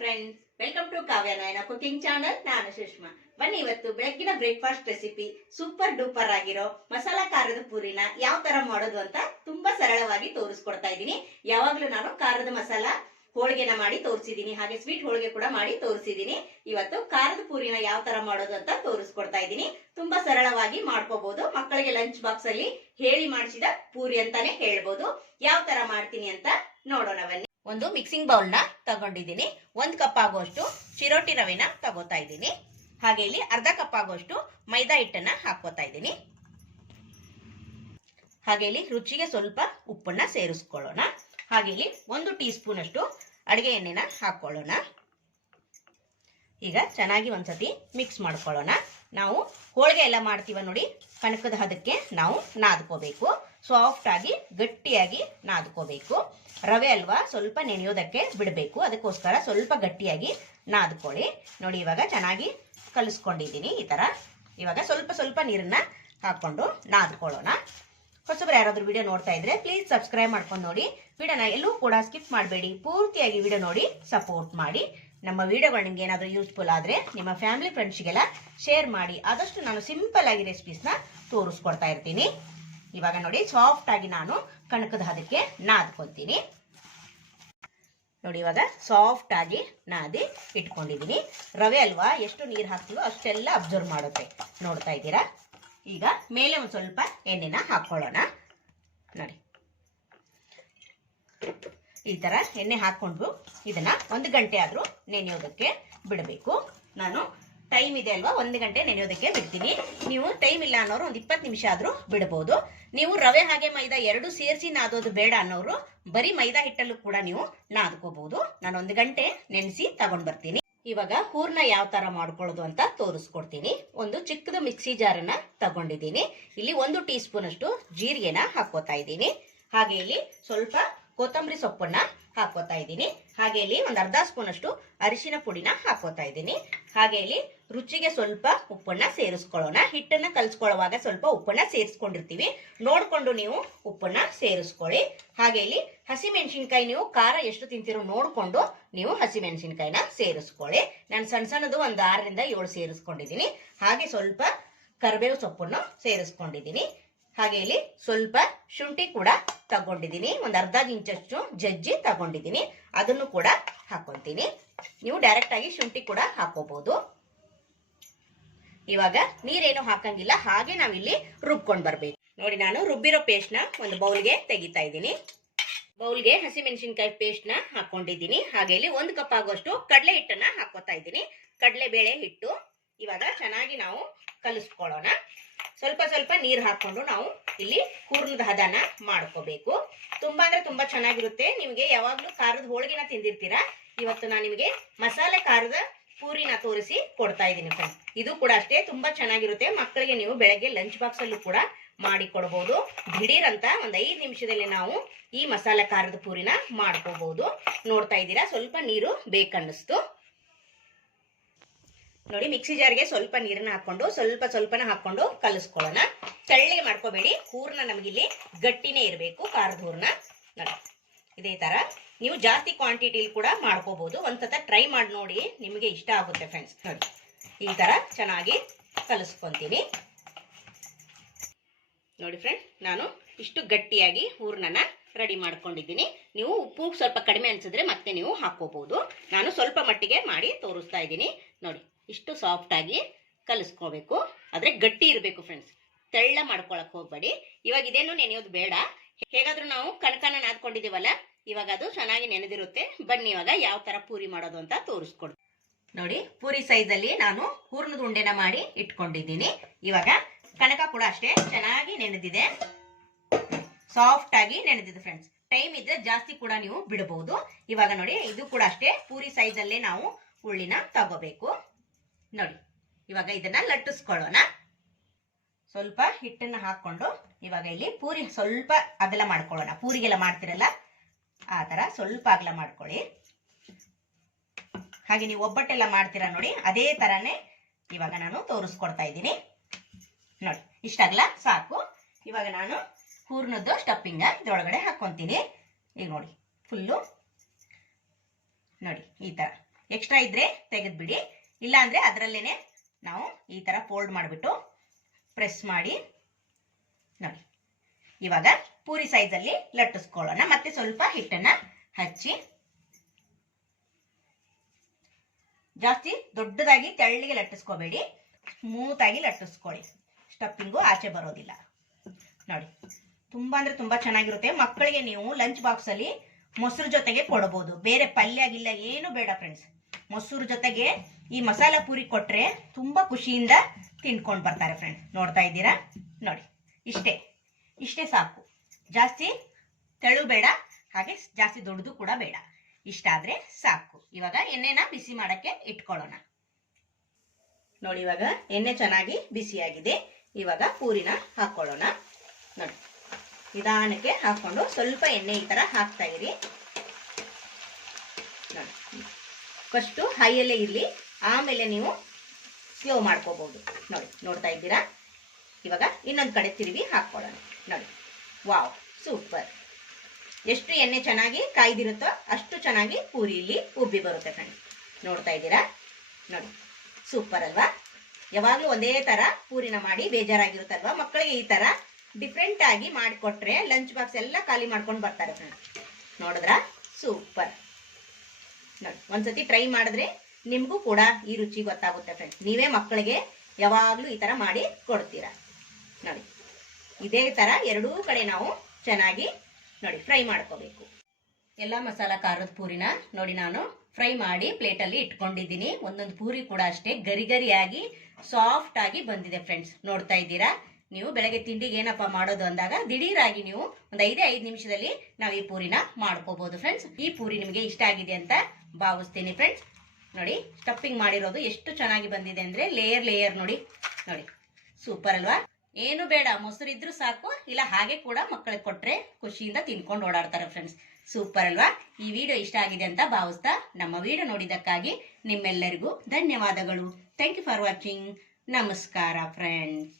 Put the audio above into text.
Friends welcome to Kavya Nayana cooking channel ನಾನು ಸುಷ್ಮಾ. ಬನ್ನಿ ಇವತ್ತು ಬೆಳಗ್ಗಿನ ಬ್ರೇಕ್ಫಾಸ್ಟ್ ರೆಸಿಪಿ ಸೂಪರ್ ಡೂಪರ್ ಆಗಿರೋ ಮಸಾಲಾ ಖಾರದ ಪೂರಿನ ಯಾವ ತರ ಮಾಡೋದು ಅಂತ ತುಂಬಾ ಸರಳವಾಗಿ ತೋರಿಸ್ಕೊಡ್ತಾ ಇದ್ದೀನಿ. ಯಾವಾಗ್ಲೂ ನಾನು ಖಾರದ ಮಸಾಲ ಹೋಳಿಗೆನ ಮಾಡಿ ತೋರಿಸಿದೀನಿ ಹಾಗೆ ಸ್ವೀಟ್ ಹೋಳಿಗೆ ಕೂಡ ಮಾಡಿ ತೋರಿಸಿದೀನಿ ಇವತ್ತು ಖಾರದ ಪೂರಿನ ಯಾವ ತರ ಮಾಡೋದು ಅಂತ ತೋರಿಸ್ಕೊಡ್ತಾ ಇದ್ದೀನಿ. ತುಂಬಾ ಸರಳವಾಗಿ ಮಾಡ್ಕೋಬಹುದು ಮಕ್ಕಳಿಗೆ ಲಂಚ್ ಬಾಕ್ಸ್ ಅಲ್ಲಿ ಹೇಳಿ ಮಾಡಿಸಿದ ಪೂರಿ ಅಂತಾನೆ ಹೇಳ್ಬೋದು. ಯಾವ ತರ ಮಾಡ್ತೀನಿ ಅಂತ ನೋಡೋಣ ಬನ್ನಿ. ಒಂದು ಮಿಕ್ಸಿಂಗ್ ಬೌಲ್ನ ತಗೊಂಡಿದ್ದೀನಿ. ಒಂದು ಕಪ್ ಆಗುವಷ್ಟು ಚಿರೋಟಿ ರವೆನ ತಗೋತಾ ಇದ್ದೀನಿ. ಹಾಗೆ ಇಲ್ಲಿ ಅರ್ಧ ಕಪ್ ಆಗುವಷ್ಟು ಮೈದಾ ಹಿಟ್ಟನ್ನ ಹಾಕೋತಾ ಇದ್ದೀನಿ. ಹಾಗೆ ಇಲ್ಲಿ ರುಚಿಗೆ ಸ್ವಲ್ಪ ಉಪ್ಪನ್ನ ಸೇರಿಸ್ಕೊಳ್ಳೋಣ. ಹಾಗೆ ಇಲ್ಲಿ ಒಂದು ಟೀ ಸ್ಪೂನ್ ಅಷ್ಟು ಅಡಿಗೆ ಎಣ್ಣೆನ ಹಾಕೊಳ್ಳೋಣ ಈಗ ಚೆನ್ನಾಗಿ ಒಂದ್ಸತಿ ಮಿಕ್ಸ್ ಮಾಡ್ಕೊಳ್ಳೋಣ. ನಾವು ಹೋಳಿಗೆ ಎಲ್ಲ ಮಾಡ್ತೀವ ನೋಡಿ, ಕಣಕದ ಹದಕ್ಕೆ ನಾವು ನಾದ್ಕೋಬೇಕು. ಸಾಫ್ಟ್ ಆಗಿ, ಗಟ್ಟಿಯಾಗಿ ನಾದ್ಕೋಬೇಕು. ರವೆ ಅಲ್ವಾ, ಸ್ವಲ್ಪ ನೆನೆಯೋದಕ್ಕೆ ಬಿಡಬೇಕು. ಅದಕ್ಕೋಸ್ಕರ ಸ್ವಲ್ಪ ಗಟ್ಟಿಯಾಗಿ ನಾದ್ಕೊಳ್ಳಿ. ನೋಡಿ, ಇವಾಗ ಚೆನ್ನಾಗಿ ಕಲಿಸ್ಕೊಂಡಿದ್ದೀನಿ ಈ ಥರ. ಇವಾಗ ಸ್ವಲ್ಪ ಸ್ವಲ್ಪ ನೀರನ್ನ ಹಾಕೊಂಡು ನಾದ್ಕೊಳ್ಳೋಣ. ಹೊಸಬ್ರು ಯಾರಾದರೂ ವಿಡಿಯೋ ನೋಡ್ತಾ ಇದ್ರೆ ಪ್ಲೀಸ್ ಸಬ್ಸ್ಕ್ರೈಬ್ ಮಾಡ್ಕೊಂಡು ನೋಡಿ. ವಿಡಿಯೋನ ಎಲ್ಲೂ ಕೂಡ ಸ್ಕಿಪ್ ಮಾಡಬೇಡಿ. ಪೂರ್ತಿಯಾಗಿ ವಿಡಿಯೋ ನೋಡಿ ಸಪೋರ್ಟ್ ಮಾಡಿ. ನಮ್ಮ ವಿಡಿಯೋಗಳು ನಿಮ್ಗೆ ಏನಾದರೂ ಯೂಸ್ಫುಲ್ ಆದರೆ ನಿಮ್ಮ ಫ್ಯಾಮಿಲಿ ಫ್ರೆಂಡ್ಸ್ಗೆಲ್ಲ ಶೇರ್ ಮಾಡಿ. ಆದಷ್ಟು ನಾನು ಸಿಂಪಲ್ ಆಗಿ ರೆಸಿಪೀಸ್ನ ತೋರಿಸ್ಕೊಡ್ತಾ ಇರ್ತೀನಿ. ಇವಾಗ ನೋಡಿ ಸಾಫ್ಟ್ ಆಗಿ ನಾನು ಕಣಕದ ಹದಕ್ಕೆ ನಾದ್ಕೊತೀನಿ ನೋಡಿ, ಇವಾಗ ಸಾಫ್ಟ್ ಆಗಿ ನಾದಿ ಇಟ್ಕೊಂಡಿದ್ದೀನಿ ರವೆ ಅಲ್ವಾ, ಎಷ್ಟು ನೀರು ಹಾಕ್ತೀವೋ ಅಷ್ಟೆಲ್ಲ ಅಬ್ಸರ್ವ್ ಮಾಡುತ್ತೆ. ನೋಡ್ತಾ ಇದ್ದೀರಾ? ಈಗ ಮೇಲೆ ಒಂದು ಸ್ವಲ್ಪ ಎಣ್ಣೆನ ಹಾಕೊಳ್ಳೋಣ. ನೋಡಿ. ಈ ತರ ಎಣ್ಣೆ ಹಾಕ್ಕೊಂಡು ಇದನ್ನ ಒಂದು ಗಂಟೆ ಆದ್ರೂ ನೆನೆಯೋದಕ್ಕೆ ಬಿಡಬೇಕು. ನಾನು ಟೈಮ್ ಇದೆ ಅಲ್ವಾ? ಒಂದು ಗಂಟೆ ನೆನೆಯೋದಕ್ಕೆ ಬಿಡ್ತೀನಿ. ನೀವು ಟೈಮ್ ಇಲ್ಲ ಅನ್ನೋರು ಒಂದು ಇಪ್ಪತ್ತು ನಿಮಿಷ ಆದ್ರೂ ಬಿಡಬಹುದು ನೀವು ರವೆ ಹಾಗೆ ಮೈದಾ ಎರಡು ಸೇರಿಸಿ ನಾದೋದು ಬೇಡ ಅನ್ನೋರು ಬರೀ ಮೈದಾ ಹಿಟ್ಟಲ್ಲೂ ಕೂಡ ನೀವು ನಾದ್ಕೋಬಹುದು ನಾನು ಒಂದು ಗಂಟೆ ನೆನೆಸಿ ತಗೊಂಡ್ ಬರ್ತೀನಿ. ಇವಾಗ ಹೂರ್ನ ಯಾವ ತರ ಮಾಡ್ಕೊಳ್ಳೋದು ಅಂತ ತೋರಿಸ್ಕೊಡ್ತೀನಿ. ಒಂದು ಚಿಕ್ಕದು ಮಿಕ್ಸಿ ಜಾರನ್ನ ತಗೊಂಡಿದ್ದೀನಿ. ಇಲ್ಲಿ ಒಂದು ಟೀ ಸ್ಪೂನ್ ಅಷ್ಟು ಜೀರಿಗೆನ ಹಾಕೋತಾ ಇದ್ದೀನಿ. ಹಾಗೆ ಇಲ್ಲಿ ಸ್ವಲ್ಪ ಕೊತ್ತಂಬರಿ ಸೊಪ್ಪನ್ನ ಹಾಕೋತಾ ಇದ್ದೀನಿ. ಹಾಗೆ ಇಲ್ಲಿ ಒಂದು ಅರ್ಧ ಸ್ಪೂನ್ ಅಷ್ಟು ಅರಿಶಿನ ಪುಡಿನ ಹಾಕೋತಾ ಇದ್ದೀನಿ. ಹಾಗೆ ಇಲ್ಲಿ ರುಚಿಗೆ ಸ್ವಲ್ಪ ಉಪ್ಪನ್ನ ಸೇರಿಸ್ಕೊಳ್ಳೋಣ. ಹಿಟ್ಟನ್ನ ಕಲ್ಸ್ಕೊಳ್ಳುವಾಗ ಸ್ವಲ್ಪ ಉಪ್ಪನ್ನ ಸೇರಿಸ್ಕೊಂಡಿರ್ತೀವಿ. ನೋಡ್ಕೊಂಡು ನೀವು ಉಪ್ಪನ್ನ ಸೇರಿಸ್ಕೊಳ್ಳಿ. ಹಾಗೆ ಇಲ್ಲಿ ಹಸಿಮೆಣಸಿನ್ಕಾಯಿ ನೀವು ಖಾರ ಎಷ್ಟು ತಿಂತೀರೋ ನೋಡ್ಕೊಂಡು ನೀವು ಹಸಿಮೆಣಸಿನ್ಕಾಯಿನ ಸೇರಿಸ್ಕೊಳ್ಳಿ. ನಾನು ಸಣ್ಣ ಸಣ್ಣದು ಒಂದು ಆರರಿಂದ ಏಳು ಸೇರಿಸ್ಕೊಂಡಿದ್ದೀನಿ. ಹಾಗೆ ಸ್ವಲ್ಪ ಕರಿಬೇವು ಸೊಪ್ಪನ್ನು ಸೇರಿಸ್ಕೊಂಡಿದ್ದೀನಿ. ಹಾಗೆ ಇಲ್ಲಿ ಸ್ವಲ್ಪ ಶುಂಠಿ ಕೂಡ ತಗೊಂಡಿದ್ದೀನಿ. ಒಂದು ಅರ್ಧ ಇಂಚಷ್ಟು ಜಜ್ಜಿ ತಗೊಂಡಿದ್ದೀನಿ. ಅದನ್ನು ಕೂಡ ಹಾಕೊಂತೀನಿ. ನೀವು ಡೈರೆಕ್ಟ್ ಆಗಿ ಶುಂಠಿ ಕೂಡ ಹಾಕೋಬಹುದು ಇವಾಗ ನೀರೇನು ಹಾಕಂಗಿಲ್ಲ, ಹಾಗೆ ನಾವಿಲ್ಲಿ ರುಬ್ಕೊಂಡ್ ಬರ್ಬೇಕು. ನೋಡಿ ನಾನು ರುಬ್ಬಿರೋ ಪೇಸ್ಟ್ನ ಒಂದು ಬೌಲ್ಗೆ ತೆಗಿತಾ ಇದ್ದೀನಿ. ಬೌಲ್ಗೆ ಹಸಿಮೆಣಸಿನಕಾಯಿ ಪೇಸ್ಟ್ನ ಹಾಕೊಂಡಿದ್ದೀನಿ. ಹಾಗೆ ಇಲ್ಲಿ ಒಂದು ಕಪ್ ಆಗುವಷ್ಟು ಕಡಲೆ ಹಿಟ್ಟನ್ನ ಹಾಕೋತಾ ಇದ್ದೀನಿ. ಕಡಲೆ ಬೇಳೆ ಹಿಟ್ಟು ಇವಾಗ ಚೆನ್ನಾಗಿ ನಾವು ಕಲಿಸ್ಕೊಳ್ಳೋಣ. ಸ್ವಲ್ಪ ಸ್ವಲ್ಪ ನೀರು ಹಾಕೊಂಡು ನಾವು ಇಲ್ಲಿ ಹೂರ್ಣದ ಹದನ ಮಾಡ್ಕೋಬೇಕು. ತುಂಬಾ ಅಂದ್ರೆ ತುಂಬಾ ಚೆನ್ನಾಗಿರುತ್ತೆ. ನಿಮಗೆ ಯಾವಾಗ್ಲೂ ಖಾರದ ಹೋಳಿಗೆನ ತಿಂದಿರ್ತೀರಾ? ಇವತ್ತು ನಾನು ನಿಮಗೆ ಮಸಾಲೆ ಖಾರದ ಪೂರಿನ ತೋರಿಸಿ ಕೊಡ್ತಾ ಇದ್ದೀನಿ ಫ್ರೆಂಡ್ಸ್ ಇದು ಕೂಡ ಅಷ್ಟೇ, ತುಂಬಾ ಚೆನ್ನಾಗಿರುತ್ತೆ. ಮಕ್ಕಳಿಗೆ ನೀವು ಬೆಳಗ್ಗೆ ಲಂಚ್ ಬಾಕ್ಸ್ ಅಲ್ಲೂ ಕೂಡ ಮಾಡಿ ಕೊಡಬಹುದು ದಿಢೀರ್ ಅಂತ ಒಂದ್ ಐದು ನಿಮಿಷದಲ್ಲಿ ನಾವು ಈ ಮಸಾಲೆ ಖಾರದ ಪೂರಿನ ಮಾಡ್ಕೋಬಹುದು ನೋಡ್ತಾ ಇದ್ದೀರಾ? ಸ್ವಲ್ಪ ನೀರು ಬೇಕನ್ನಿಸ್ತು. ನೋಡಿ, ಮಿಕ್ಸಿ ಜಾರ್ಗೆ ಸ್ವಲ್ಪ ನೀರನ್ನ ಹಾಕೊಂಡು ಸ್ವಲ್ಪ ಸ್ವಲ್ಪನ ಹಾಕೊಂಡು ಕಲಿಸ್ಕೊಳ್ಳೋಣ. ತೆಳ್ಳಗೆ ಮಾಡ್ಕೋಬೇಡಿ. ಹೂರ್ನ ನಮಗಿಲ್ಲಿ ಗಟ್ಟಿನೇ ಇರಬೇಕು, ಖಾರದ ಹೂರ್ನ ನೋಡಿ. ಇದೇ ತರ. ನೀವು ಜಾಸ್ತಿ ಕ್ವಾಂಟಿಟಿಲಿ ಕೂಡ ಮಾಡ್ಕೋಬಹುದು ಒಂದ್ಸತ ಟ್ರೈ ಮಾಡಿ ನೋಡಿ ನಿಮಗೆ ಇಷ್ಟ ಆಗುತ್ತೆ ಫ್ರೆಂಡ್ಸ್ ಈ ತರ ಚೆನ್ನಾಗಿ ಕಲಿಸ್ಕೊತೀನಿ. ನೋಡಿ ಫ್ರೆಂಡ್ಸ್ ನಾನು ಇಷ್ಟು ಗಟ್ಟಿಯಾಗಿ ಹೂರ್ಣನ ರೆಡಿ ಮಾಡ್ಕೊಂಡಿದ್ದೀನಿ. ನೀವು ಉಪ್ಪು ಸ್ವಲ್ಪ ಕಡಿಮೆ ಅನ್ಸಿದ್ರೆ ಮತ್ತೆ ನೀವು ಹಾಕೋಬಹುದು ನಾನು ಸ್ವಲ್ಪ ಮಟ್ಟಿಗೆ ಮಾಡಿ ತೋರಿಸ್ತಾ ಇದ್ದೀನಿ. ನೋಡಿ, ಇಷ್ಟು ಸಾಫ್ಟ್ ಆಗಿ ಕಲಿಸ್ಕೋಬೇಕು. ಆದ್ರೆ ಗಟ್ಟಿ ಇರಬೇಕು ಫ್ರೆಂಡ್ಸ್ ತೆಳ್ಳ ಮಾಡ್ಕೊಳಕ್ ಹೋಗಬೇಡಿ. ಇವಾಗ ಇದೇನು ನೆನೆಯೋದು ಬೇಡ. ಹೇಗಾದ್ರೂ ನಾವು ಕಣಕನ ನಾದ್ಕೊಂಡಿದೀವಲ್ಲ ಇವಾಗ ಅದು ಚೆನ್ನಾಗಿ ನೆನೆದಿರುತ್ತೆ. ಬನ್ನಿ ಇವಾಗ ಯಾವ ತರ ಪೂರಿ ಮಾಡೋದು ಅಂತ ತೋರಿಸ್ಕೊಡ್ತೀನಿ ನೋಡಿ, ಪೂರಿ ಸೈಜ್ ಅಲ್ಲಿ ನಾನು ಹೂರ್ಣದ ಉಂಡೆನ ಮಾಡಿ ಇಟ್ಕೊಂಡಿದ್ದೀನಿ. ಇವಾಗ ಕಣಕ ಕೂಡ ಅಷ್ಟೇ ಚೆನ್ನಾಗಿ ನೆನೆದಿದೆ. ಸಾಫ್ಟ್ ಆಗಿ ನೆನೆದಿದೆ ಫ್ರೆಂಡ್ಸ್ ಟೈಮ್ ಇದ್ರೆ ಜಾಸ್ತಿ ಕೂಡ ನೀವು ಬಿಡಬಹುದು. ಇವಾಗ ನೋಡಿ, ಇದು ಕೂಡ ಅಷ್ಟೇ ಪೂರಿ ಸೈಜ್ ಅಲ್ಲೇ ನಾವು ಹುಳ್ಳಿನ ತಗೋಬೇಕು. ನೋಡಿ, ಇವಾಗ ಇದನ್ನ ಲಟ್ಟಿಸ್ಕೊಳ್ಳೋಣ. ಸ್ವಲ್ಪ ಹಿಟ್ಟನ್ನ ಹಾಕೊಂಡು ಇವಾಗ ಇಲ್ಲಿ ಪೂರಿ ಸ್ವಲ್ಪ ಅಗಲ ಮಾಡ್ಕೊಳ್ಳೋಣ. ಪೂರಿಗೆಲ್ಲ ಮಾಡ್ತಿರಲ್ಲ? ಆ ತರ ಸ್ವಲ್ಪ ಅಗಲ ಮಾಡ್ಕೊಳ್ಳಿ. ಹಾಗೆ ನೀವು ಒಬ್ಬಟ್ಟೆಲ್ಲ ಮಾಡ್ತೀರಾ ನೋಡಿ, ಅದೇ ತರಾನೇ ಇವಾಗ ನಾನು ತೋರಿಸ್ಕೊಡ್ತಾ ಇದ್ದೀನಿ. ನೋಡಿ ಇಷ್ಟಾಗಲ ಸಾಕು. ಇವಾಗ ನಾನು ಹೂರ್ಣದ್ದು ಸ್ಟಫಿಂಗ ಒಳಗಡೆ ಹಾಕ್ಕೊತೀನಿ. ಈಗ ನೋಡಿ, ಫುಲ್ಲು. ನೋಡಿ, ಈ ತರ ಎಕ್ಸ್ಟ್ರಾ ಇದ್ರೆ ತೆಗೆದ್ಬಿಡಿ. ಇಲ್ಲ ಅಂದ್ರೆ ಅದರಲ್ಲೇನೆ ನಾವು ಈ ತರ ಫೋಲ್ಡ್ ಮಾಡಿಬಿಟ್ಟು ಪ್ರೆಸ್ ಮಾಡಿ. ನೋಡಿ. ಇವಾಗ ಪೂರಿ ಸೈಜಲ್ಲಿ ಲಟ್ಟಿಸ್ಕೊಳ್ಳೋಣ. ಮತ್ತೆ ಸ್ವಲ್ಪ ಹಿಟ್ಟನ್ನ ಹಚ್ಚಿ. ಜಾಸ್ತಿ ದೊಡ್ಡದಾಗಿ ತೆಳ್ಳಗೆ ಲಟ್ಟಿಸ್ಕೋಬೇಡಿ. ಸ್ಮೂತ್ ಆಗಿ ಲಟ್ಟಿಸ್ಕೊಳ್ಳಿ. ಸ್ಟಫಿಂಗು ಆಚೆ ಬರೋದಿಲ್ಲ. ನೋಡಿ. ತುಂಬಾ ಅಂದ್ರೆ ತುಂಬಾ ಚೆನ್ನಾಗಿರುತ್ತೆ. ಮಕ್ಕಳಿಗೆ ನೀವು ಲಂಚ್ ಬಾಕ್ಸ್ ಅಲ್ಲಿ ಮೊಸರು ಜೊತೆಗೆ ಕೊಡಬಹುದು ಬೇರೆ ಪಲ್ಯ ಆಗಿಲ್ಲ ಏನು ಬೇಡ ಫ್ರೆಂಡ್ಸ್ ಮೊಸರು ಜೊತೆಗೆ ಈ ಮಸಾಲ ಪೂರಿ ಕೊಟ್ರೆ ತುಂಬಾ ಖುಷಿಯಿಂದ ತಿನ್ಕೊಂಡು ಬರ್ತಾರೆ ಫ್ರೆಂಡ್ಸ್ ನೋಡ್ತಾ ಇದ್ದೀರಾ? ನೋಡಿ, ಇಷ್ಟೇ. ಇಷ್ಟೇ ಸಾಕು. ಜಾಸ್ತಿ ತೆಳು ಬೇಡ, ಹಾಗೆ ಜಾಸ್ತಿ ದೊಡ್ಡದು ಕೂಡ ಬೇಡ. ಇಷ್ಟಾದ್ರೆ ಸಾಕು. ಇವಾಗ ಎಣ್ಣೆನ ಬಿಸಿ ಮಾಡಕ್ಕೆ ಇಟ್ಕೊಳ್ಳೋಣ. ನೋಡಿ, ಇವಾಗ ಎಣ್ಣೆ ಚೆನ್ನಾಗಿ ಬಿಸಿಯಾಗಿದೆ. ಇವಾಗ ಪೂರಿನ ಹಾಕೊಳ್ಳೋಣ. ನೋಡಿ, ನಿಧಾನಕ್ಕೆ ಹಾಕೊಂಡು ಸ್ವಲ್ಪ ಎಣ್ಣೆ ಈ ತರ ಹಾಕ್ತಾ ಇರಿ. ನೋಡಿ, ಫಸ್ಟು ಹೈಯಲ್ಲೇ ಇರಲಿ. ಆಮೇಲೆ ನೀವು ಸ್ಲೋ ಮಾಡ್ಕೋಬಹುದು. ನೋಡಿ, ನೋಡ್ತಾ ಇದ್ದೀರಾ? ಇವಾಗ ಇನ್ನೊಂದು ಕಡೆ ತಿರುವಿ ಹಾಕೊಳ್ಳೋಣ ನೋಡಿ. Wow, super. ಎಷ್ಟು ಎಣ್ಣೆ ಚೆನ್ನಾಗಿ ಕಾಯ್ದಿರುತ್ತೋ ಅಷ್ಟು ಚೆನ್ನಾಗಿ ಪೂರಿಲಿ ಉಬ್ಬಿ ಬರುತ್ತೆ ಫ್ರೆಂಡ್ಸ್ ನೋಡ್ತಾ ಇದ್ದೀರಾ? ನೋಡಿ, ಸೂಪರ್ ಅಲ್ವಾ? ಯಾವಾಗಲೂ ಒಂದೇ ತರ ಪೂರಿನ ಮಾಡಿ ಬೇಜಾರಾಗಿರುತ್ತಲ್ವಾ? ಮಕ್ಕಳಿಗೆ ಈ ತರ ಡಿಫ್ರೆಂಟ್ ಆಗಿ ಮಾಡಿಕೊಟ್ರೆ ಲಂಚ್ ಬಾಕ್ಸ್ ಎಲ್ಲ ಖಾಲಿ ಮಾಡ್ಕೊಂಡು ಬರ್ತಾರೆ ಕಣ್ಣು ನೋಡಿದ್ರ? ಸೂಪರ್. ನೋಡಿ, ಒಂದ್ಸತಿ ಟ್ರೈ ಮಾಡಿದ್ರೆ ನಿಮಗೂ ಕೂಡ ಈ ರುಚಿ ಗೊತ್ತಾಗುತ್ತೆ ಫ್ರೆಂಡ್ಸ್ ನೀವೇ ಮಕ್ಕಳಿಗೆ ಯಾವಾಗಲೂ ಈ ತರ ಮಾಡಿ ಕೊಡ್ತೀರಾ? ನೋಡಿ, ಇದೇ ತರ ಎರಡೂ ಕಡೆ ನಾವು ಚೆನ್ನಾಗಿ ನೋಡಿ ಫ್ರೈ ಮಾಡ್ಕೋಬೇಕು. ಎಲ್ಲ ಮಸಾಲ ಖಾರದ ಪೂರಿನ ನೋಡಿ ನಾನು ಫ್ರೈ ಮಾಡಿ ಪ್ಲೇಟಲ್ಲಿ ಇಟ್ಕೊಂಡಿದ್ದೀನಿ. ಒಂದೊಂದು ಪೂರಿ ಕೂಡ ಅಷ್ಟೇ ಗರಿ ಗರಿಯಾಗಿ ಸಾಫ್ಟ್ ಆಗಿ ಬಂದಿದೆ ಫ್ರೆಂಡ್ಸ್ ನೋಡ್ತಾ ಇದ್ದೀರಾ? ನೀವು ಬೆಳಗ್ಗೆ ತಿಂಡಿಗೆ ಏನಪ್ಪ ಮಾಡೋದು ಅಂದಾಗ ದಿಢೀರಾಗಿ ನೀವು ಒಂದು ಐದೇ ಐದು ನಿಮಿಷದಲ್ಲಿ ನಾವು ಈ ಪೂರಿನ ಮಾಡ್ಕೋಬಹುದು ಫ್ರೆಂಡ್ಸ್ ಈ ಪೂರಿ ನಿಮಗೆ ಇಷ್ಟ ಆಗಿದೆ ಅಂತ ಭಾವಿಸ್ತೀನಿ ಫ್ರೆಂಡ್ಸ್ ನೋಡಿ ಸ್ಟಫಿಂಗ್ ಮಾಡಿರೋದು ಎಷ್ಟು ಚೆನ್ನಾಗಿ ಬಂದಿದೆ ಅಂದ್ರೆ ಲೇಯರ್ ಲೇಯರ್ ನೋಡಿ. ನೋಡಿ ಸೂಪರ್ ಅಲ್ವಾ? ಏನು ಬೇಡ ಮೊಸರು ಇದ್ರು ಸಾಕು, ಇಲ್ಲ ಹಾಗೆ ಕೂಡ ಮಕ್ಕಳಿಗೆ ಕೊಟ್ರೆ ಖುಷಿಯಿಂದ ತಿನ್ಕೊಂಡು ಓಡಾಡ್ತಾರೆ ಫ್ರೆಂಡ್ಸ್ ಸೂಪರ್ ಅಲ್ವಾ? ಈ ವಿಡಿಯೋ ಇಷ್ಟ ಆಗಿದೆ ಅಂತ ಭಾವಿಸ್ತಾ ನಮ್ಮ ವಿಡಿಯೋ ನೋಡಿದ್ದಕ್ಕಾಗಿ ನಿಮ್ಮೆಲ್ಲರಿಗೂ ಧನ್ಯವಾದಗಳು. ಥ್ಯಾಂಕ್ ಯು ಫಾರ್ ವಾಚಿಂಗ್ ನಮಸ್ಕಾರ ಫ್ರೆಂಡ್ಸ್